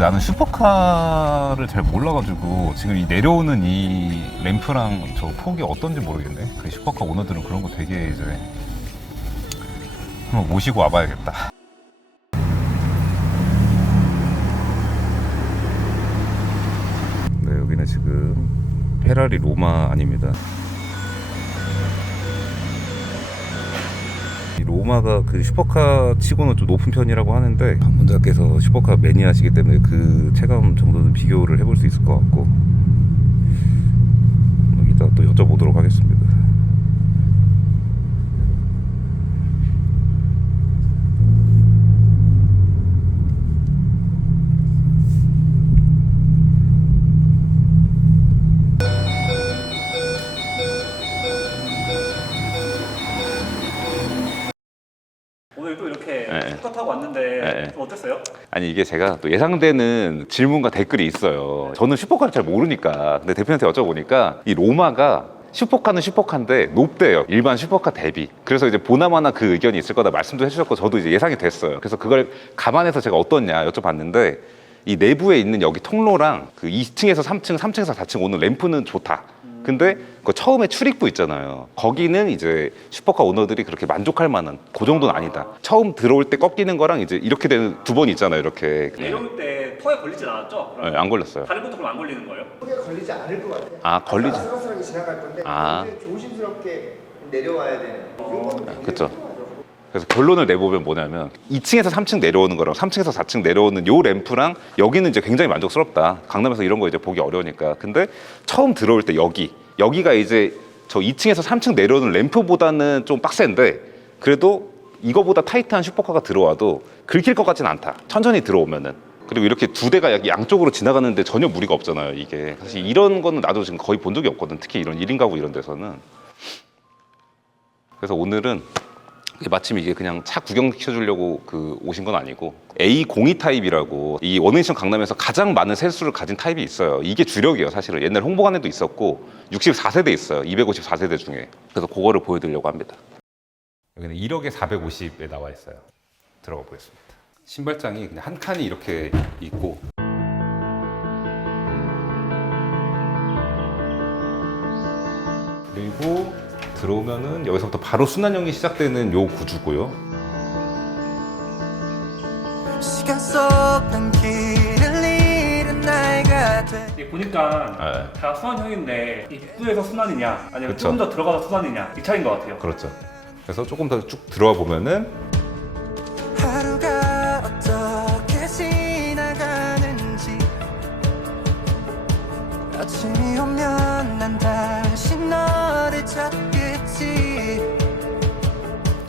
나는 슈퍼카를 잘 몰라가지고 지금 이 내려오는 이 램프랑 저 폭이 어떤지 모르겠네. 그 슈퍼카 오너들은 그런 거 되게 이제 한번 모시고 와봐야겠다. 네, 여기는 지금 페라리 로마 아닙니다. 이 로마가 그 슈퍼카 치고는 좀 높은 편이라고 하는데 방문자께서 슈퍼카 매니아시기 때문에 그 체감 정도는 비교를 해볼 수 있을 것 같고 이따 또 여쭤보도록 하겠습니다. 오늘 또 이렇게 네. 슈퍼 타고 왔는데 네. 좀 어땠어요? 아니 이게 제가 또 예상되는 질문과 댓글이 있어요. 저는 슈퍼카를 잘 모르니까 근데 대표한테 여쭤보니까 이 로마가 슈퍼카는 슈퍼카인데 높대요, 일반 슈퍼카 대비. 그래서 이제 보나마나 그 의견이 있을 거다 말씀도 해주셨고 저도 이제 예상이 됐어요. 그래서 그걸 감안해서 제가 어떻냐 여쭤봤는데 이 내부에 있는 여기 통로랑 그 2층에서 3층, 3층에서 4층 오는 램프는 좋다. 근데 그 처음에 출입구 있잖아요. 거기는 이제 슈퍼카 오너들이 그렇게 만족할 만한 그 정도는 아니다. 처음 들어올 때 꺾이는 거랑 이제 이렇게 되는 두 번 있잖아요. 이렇게. 내려올 때 터에 걸리진 않았죠? 네, 안 걸렸어요. 다른 것도 그럼 안 걸리는 거예요? 크게 걸리지 않을 것 같아요. 아, 걸리지. 아슬아슬하게 지나갈 건데 아. 굉장히 조심스럽게 내려와야 되는 이런 거는 굉장히 그쵸. 필요하죠. 그래서 결론을 내보면 뭐냐면 2층에서 3층 내려오는 거랑 3층에서 4층 내려오는 요 램프랑 여기는 이제 굉장히 만족스럽다. 강남에서 이런 거 이제 보기 어려우니까. 근데 처음 들어올 때 여기가 이제 저 2층에서 3층 내려오는 램프보다는 좀 빡센데 그래도 이거보다 타이트한 슈퍼카가 들어와도 긁힐 것 같진 않다. 천천히 들어오면은. 그리고 이렇게 두 대가 양쪽으로 지나가는데 전혀 무리가 없잖아요. 이게 사실 이런 거는 나도 지금 거의 본 적이 없거든. 특히 이런 1인 가구 이런 데서는. 그래서 오늘은 마침 이게 그냥 차 구경시켜주려고 그 오신 건 아니고 A02 타입이라고 이 원웨이션 강남에서 가장 많은 세수를 가진 타입이 있어요. 이게 주력이에요. 사실은 옛날 홍보관에도 있었고 64세대 있어요. 254세대 중에. 그래서 그거를 보여드리려고 합니다. 여기는 1억에 450에 나와 있어요. 들어가 보겠습니다. 신발장이 그냥 한 칸이 이렇게 있고 그리고 들어오면은 여기서부터 바로 순환형이 시작되는 요 구조고요. 시간 속난 길을 잃은 나이가 돼. 이게 보니까 네. 다 순환형인데 입구에서 순환이냐 아니면 그쵸. 좀 더 들어가서 순환이냐 이 차이인 것 같아요. 그렇죠. 그래서 조금 더 쭉 들어와 보면은 하루가 어떻게 지나가는지 아침이 오면 난 다시 너를 찾겠지.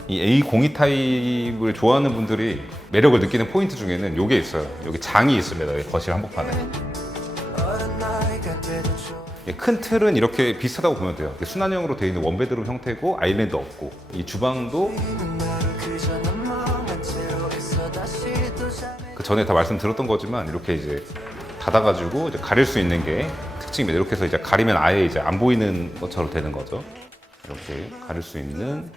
이 A02 타입을 좋아하는 분들이 매력을 느끼는 포인트 중에는 요게 있어요. 여기 장이 있습니다. 여기 거실 한복판에. 어른 나이가 돼도 좋아. 큰 틀은 이렇게 비슷하다고 보면 돼요. 순환형으로 되어 있는 원베드룸 형태고 아일랜드 없고 이 주방도 나를 그저 넘어간 채로 있어 다시 또 잠에 그 전에 다 말씀드렸던 거지만 이렇게 이제 닫아가지고 이제 가릴 수 있는 게 특징입니다. 이렇게 해서 이제 가리면 아예 이제 안 보이는 것처럼 되는 거죠. 이렇게 가릴 수 있는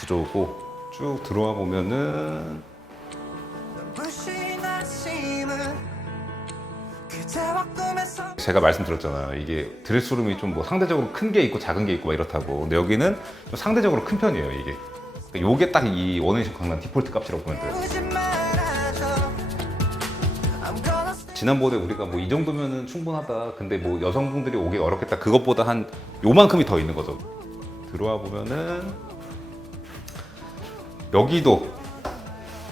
구조고 쭉 들어와 보면은 불신 아침은 그대와 꿈에서 제가 말씀드렸잖아요. 이게 드레스룸이 좀 뭐 상대적으로 큰 게 있고 작은 게 있고 막 이렇다고. 근데 여기는 좀 상대적으로 큰 편이에요. 이게. 그러니까 요게 딱 이 원웨이션 강남 디폴트 값이라고 보면 돼요. 울지 말아줘. I'm gonna stay. 지난번에 우리가 뭐 이 정도면은 충분하다. 근데 뭐 여성분들이 오기 어렵겠다. 그것보다 한 요만큼이 더 있는 거죠. 들어와 보면은 여기도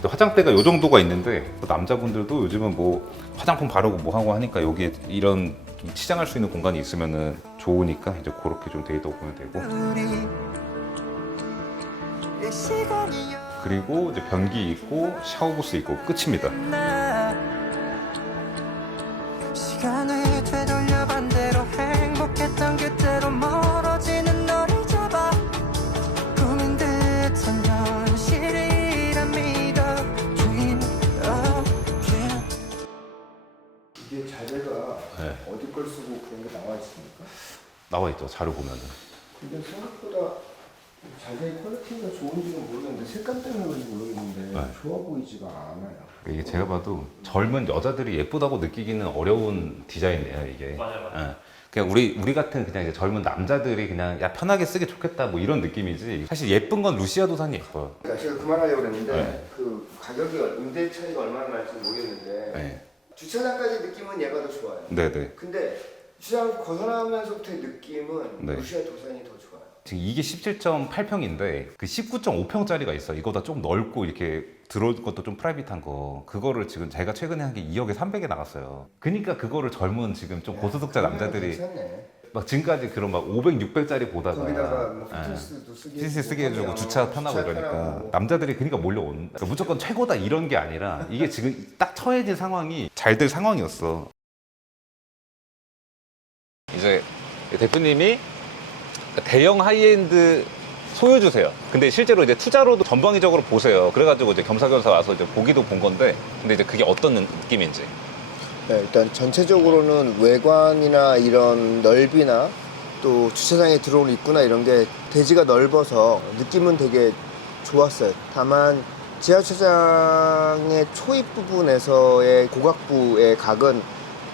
화장대가 요 정도가 있는데 남자분들도 요즘은 뭐 화장품 바르고 뭐 하고 하니까 여기에 이런 좀 치장할 수 있는 공간이 있으면은 좋으니까 이제 그렇게 좀 돼 있다고 보면 되고. 우리 이 시간이 그리고 이제 변기 있고 샤워부스 있고 끝입니다. 나 시간을 되돌려 반대로 행복했던 그때로 멀어지는 너를 잡아 꿈인 듯한 현실이란 믿어 Dream again. 이게 자재가 네. 어디 걸 쓰고 그런 게 나와 있습니까? 나와 있죠. 자료 보면은. 근데 생각보다 자세히 퀄리티가 좋은지는 모르겠는데 색감 때문에 그런지 모르겠는데 네. 좋아 보이지가 않아요. 이게 제가 봐도 젊은 여자들이 예쁘다고 느끼기는 어려운 디자인이에요, 이게. 맞아요. 예. 그냥 우리 같은 그냥 이제 젊은 남자들이 그냥 야 편하게 쓰기 좋겠다 뭐 이런 느낌이지. 사실 예쁜 건 루시아 도산이 예뻐요. 그러니까 제가 그만하려고 그랬는데 네. 그 가격이 임대 차이가 얼마나 날지 모르겠는데 네. 주차장까지 느낌은 얘가 더 좋아요. 네네. 근데 주차장 벗어나면서부터의 느낌은 네. 루시아 도산이 더 좋아요. 지금 이게 17.8평인데 그 19.5평짜리가 있어. 이거보다 좀 넓고 이렇게 들어올 것도 좀 프라이빗한 거. 그거를 지금 제가 최근에 한 게 2억에 300에 나갔어요. 그러니까 그거를 젊은 지금 좀 고소득자 남자들이 괜찮네. 막 지금까지 그런 막 500, 600짜리 보다가 거기다가 뭐 예. 피트니스도 쓰게 피트니스 쓰게 해주고 주차 편하고 이러니까 편하고. 남자들이 그러니까 몰려온. 그러니까 무조건 최고다 이런 게 아니라 이게 지금 딱 처해진 상황이 잘 될 상황이었어. 이제 대표님이 대형 하이엔드 소유주세요. 근데 실제로 이제 투자로도 전방위적으로 보세요. 그래가지고 이제 겸사겸사 와서 이제 보기도 본 건데, 근데 이제 그게 어떤 느낌인지. 네, 일단 전체적으로는 외관이나 이런 넓이나 또 주차장에 들어오는 입구나 이런 게 대지가 넓어서 느낌은 되게 좋았어요. 다만 지하주차장의 초입 부분에서의 고각부의 각은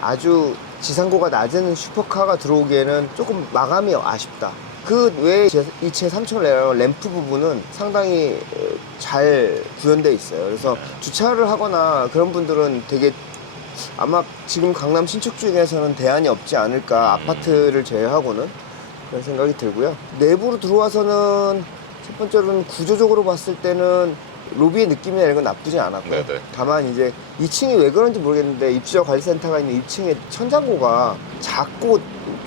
아주 지상고가 낮은 슈퍼카가 들어오기에는 조금 마감이 아쉽다. 그 외에 2층 3층 램프 부분은 상당히 잘 구현되어 있어요. 그래서 주차를 하거나 그런 분들은 되게 아마 지금 강남 신축 중에서는 대안이 없지 않을까, 아파트를 제외하고는 그런 생각이 들고요. 내부로 들어와서는 첫 번째로는 구조적으로 봤을 때는 로비의 느낌이나 이런 건 나쁘지 않았고요. 네네. 다만 이제 2층이 왜 그런지 모르겠는데 입주자 관리센터가 있는 2층에 천장고가 작고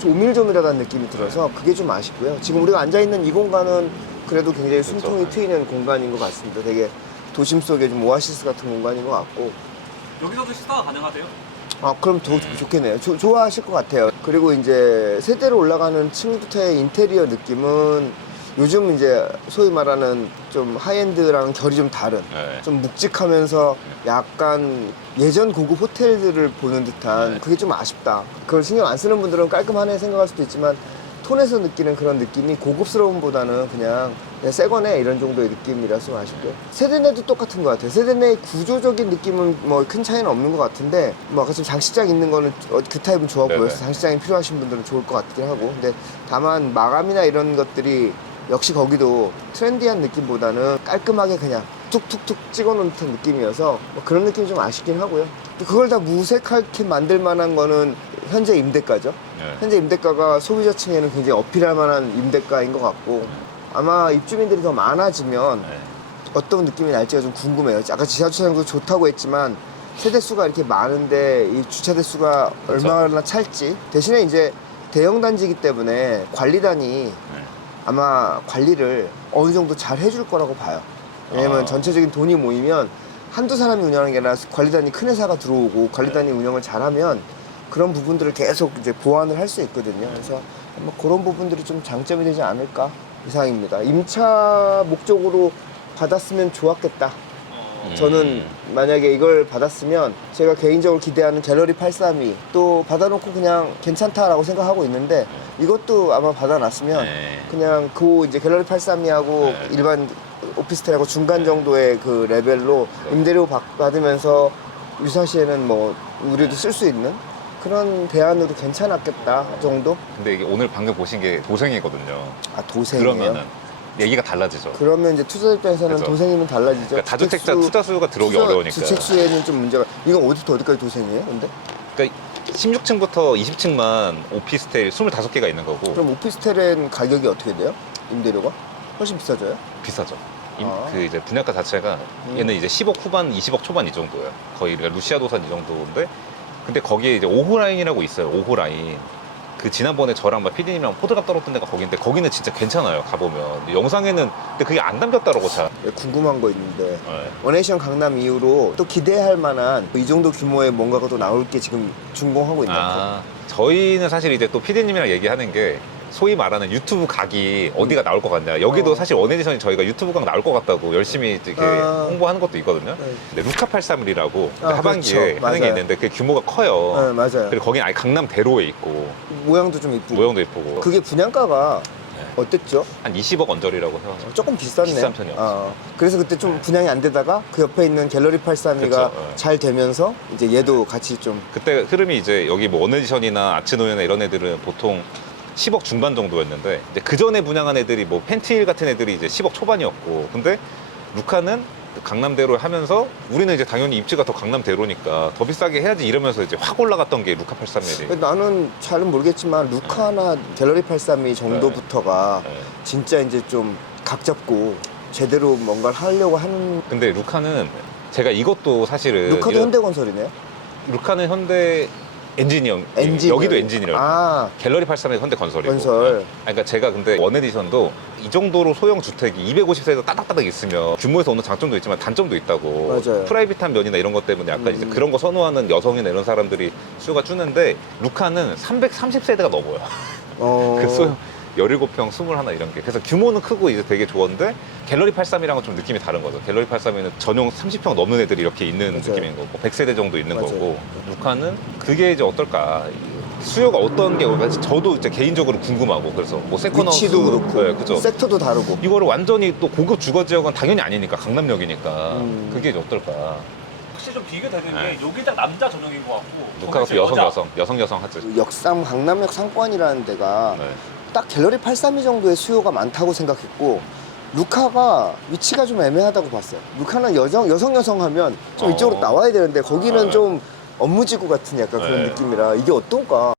오밀조밀하다는 느낌이 들어서 그게 좀 아쉽고요. 지금 우리가 앉아있는 이 공간은 그래도 굉장히 숨통이 트이는 공간인 것 같습니다. 되게 도심 속에 좀 오아시스 같은 공간인 것 같고. 여기서도 식사가 가능하세요? 아, 그럼 더 좋겠네요. 좋아하실 것 같아요. 그리고 이제 세대로 올라가는 층부터의 인테리어 느낌은 요즘 이제 소위 말하는 좀 하이엔드랑 결이 좀 다른, 네. 좀 묵직하면서 약간 예전 고급 호텔들을 보는 듯한, 그게 좀 아쉽다. 그걸 신경 안 쓰는 분들은 깔끔하네 생각할 수도 있지만 톤에서 느끼는 그런 느낌이 고급스러움보다는 그냥 새 거네 이런 정도의 느낌이라서 아쉽고요. 세대 내도 똑같은 것 같아요. 세대 내 구조적인 느낌은 뭐 큰 차이는 없는 것 같은데, 뭐 아까 좀 장식장 있는 거는 그 타입은 좋아 네네. 보여서 장식장이 필요하신 분들은 좋을 것 같긴 하고, 근데 다만 마감이나 이런 것들이 역시 거기도 트렌디한 느낌보다는 깔끔하게 그냥 툭툭툭 찍어놓은 듯한 느낌이어서 뭐 그런 느낌이 좀 아쉽긴 하고요. 그걸 다 무색하게 만들 만한 거는 현재 임대가죠. 네. 현재 임대가가 소비자층에는 굉장히 어필할 만한 임대가인 것 같고, 아마 입주민들이 더 많아지면 네. 어떤 느낌이 날지가 좀 궁금해요. 아까 지하주차장도 좋다고 했지만 세대 수가 이렇게 많은데 이 주차 대수가 그렇죠. 얼마나 찰지. 대신에 이제 대형 단지이기 때문에 관리단이 네. 아마 관리를 어느 정도 잘 해줄 거라고 봐요. 왜냐면 아. 전체적인 돈이 모이면 한두 사람이 운영하는 게 아니라 관리단이 큰 회사가 들어오고 관리단이 운영을 잘하면 그런 부분들을 계속 이제 보완을 할 수 있거든요. 그래서 아마 그런 부분들이 좀 장점이 되지 않을까 이상입니다. 임차 목적으로 받았으면 좋았겠다. 저는 만약에 이걸 받았으면 제가 개인적으로 기대하는 갤러리 832 또 받아놓고 그냥 괜찮다라고 생각하고 있는데, 이것도 아마 받아놨으면 네. 그냥 그 이제 갤러리 832하고 네. 일반 오피스텔하고 중간 정도의 그 레벨로 임대료 받으면서 유사시에는 뭐 우리도 쓸 수 있는 그런 대안으로 괜찮았겠다 정도? 근데 이게 오늘 방금 보신 게 도생이거든요. 아, 도생이에요? 그러면은 얘기가 달라지죠. 그러면 이제 투자 입장에서는 그죠. 도생이면 달라지죠. 그러니까 다주택자 주택수- 투자 수요가 들어오기 어려우니까. 주택수에는 좀 문제가. 이건 어디부터 어디까지 도생이에요? 근데? 그러니까 16층부터 20층만 오피스텔 25개가 있는 거고 그럼 오피스텔은 가격이 어떻게 돼요? 임대료가? 훨씬 비싸져요? 비싸죠. 아. 그 이제 분양가 자체가 얘는 이제 10억 후반, 20억 초반 이 정도예요. 거의 그러니까 루시아 도산 이 정도인데, 근데 거기에 이제 5호 라인이라고 있어요. 5호 라인. 그 지난번에 저랑 막 PD님이랑 포드갑 떨었던 데가 거기인데 거기는 진짜 괜찮아요. 가보면 영상에는 근데 그게 안 담겼더라고 잘. 궁금한 거 있는데 네. 원에이션 강남 이후로 또 기대할 만한 이 정도 규모의 뭔가가 또 나올 게 지금 준공하고 있는 거. 저희는 사실 이제 또 PD님이랑 얘기하는 게 소위 말하는 유튜브 각이 어디가 나올 것 같냐. 여기도 사실 원에디션이 저희가 유튜브 각 나올 것 같다고 열심히 이렇게 홍보하는 것도 있거든요. 네. 근데 루카831이라고 아, 하반기에 그렇죠. 하는 게 맞아요. 있는데 그게 규모가 커요. 네, 맞아요. 그리고 거기는 아예 강남 대로에 있고 모양도 좀 이쁘고. 모형도 예쁘고. 그게 분양가가 어땠죠? 한 20억 언저리라고 해가지고 조금 비쌌네. 비싼 편이었죠. 그래서 그때 좀 분양이 안 되다가 그 옆에 있는 갤러리 832가 그쵸, 네. 잘 되면서 이제 얘도 같이 좀 그때 흐름이 이제 여기 뭐 원에디션이나 아치노이나 이런 애들은 보통 10억 중반 정도였는데 이제 그 전에 분양한 애들이 뭐 펜틸 같은 애들이 이제 10억 초반이었고 근데 루카는 강남대로 하면서 우리는 이제 당연히 입지가 더 강남대로니까 더 비싸게 해야지 이러면서 이제 확 올라갔던 게 루카 831이. 나는 잘은 모르겠지만 루카나 갤러리 832 정도부터가 네. 진짜 이제 좀 각 잡고 제대로 뭔가를 하려고 하는. 근데 루카는 제가 이것도 사실은 루카도 이런- 현대건설이네요. 루카는 현대 엔지니어 엔지니어. 여기도 엔지니어 아, 갤러리 831은 현대 건설이고 건설. 네. 그러니까 제가 근데 원에디션도 이 정도로 소형 주택이 250세에서 따닥따닥 있으면 규모에서 오는 장점도 있지만 단점도 있다고 맞아요. 프라이빗한 면이나 이런 것 때문에 약간 이제 그런 거 선호하는 여성이나 이런 사람들이 수요가 주는데 루카는 330세대가 넘어요. 그 소형 17평, 21 이런 게. 그래서 규모는 크고 이제 되게 좋은데 갤러리 832랑은 좀 느낌이 다른 거죠. 갤러리 832는 전용 30평 넘는 애들이 이렇게 있는 맞아요. 느낌인 거고 100세대 정도 있는 맞아요. 거고 루카는 그게 이제 어떨까. 수요가 어떤 게 올까 저도 이제 개인적으로 궁금하고 그래서 뭐 세컨하우스 위치도 그렇고 네, 그죠. 섹터도 다르고. 이거를 완전히 또 고급 주거 지역은 당연히 아니니까 강남역이니까 그게 이제 어떨까. 확실히 좀 비교되는 네. 게 여기 딱 남자 전용인 것 같고 루카가 또 거기서 여성 하지. 역삼 강남역 상권이라는 데가 네. 딱 갤러리 832 정도의 수요가 많다고 생각했고 루카가 위치가 좀 애매하다고 봤어요. 루카는 여성 하면 좀 이쪽으로 나와야 되는데 거기는 네. 좀 업무지구 같은 약간 그런 네. 느낌이라 이게 어떨까?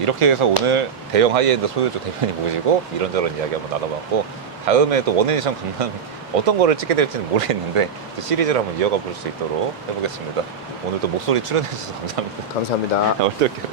이렇게 해서 오늘 대형 하이엔드 소유주 대표님 모시고 이런저런 이야기 한번 나눠봤고 다음에 또 원에디션 강남 어떤 거를 찍게 될지는 모르겠는데 또 시리즈를 한번 이어가 볼 수 있도록 해보겠습니다. 오늘 또 목소리 출연해 주셔서 감사합니다. 감사합니다. 어떨게요?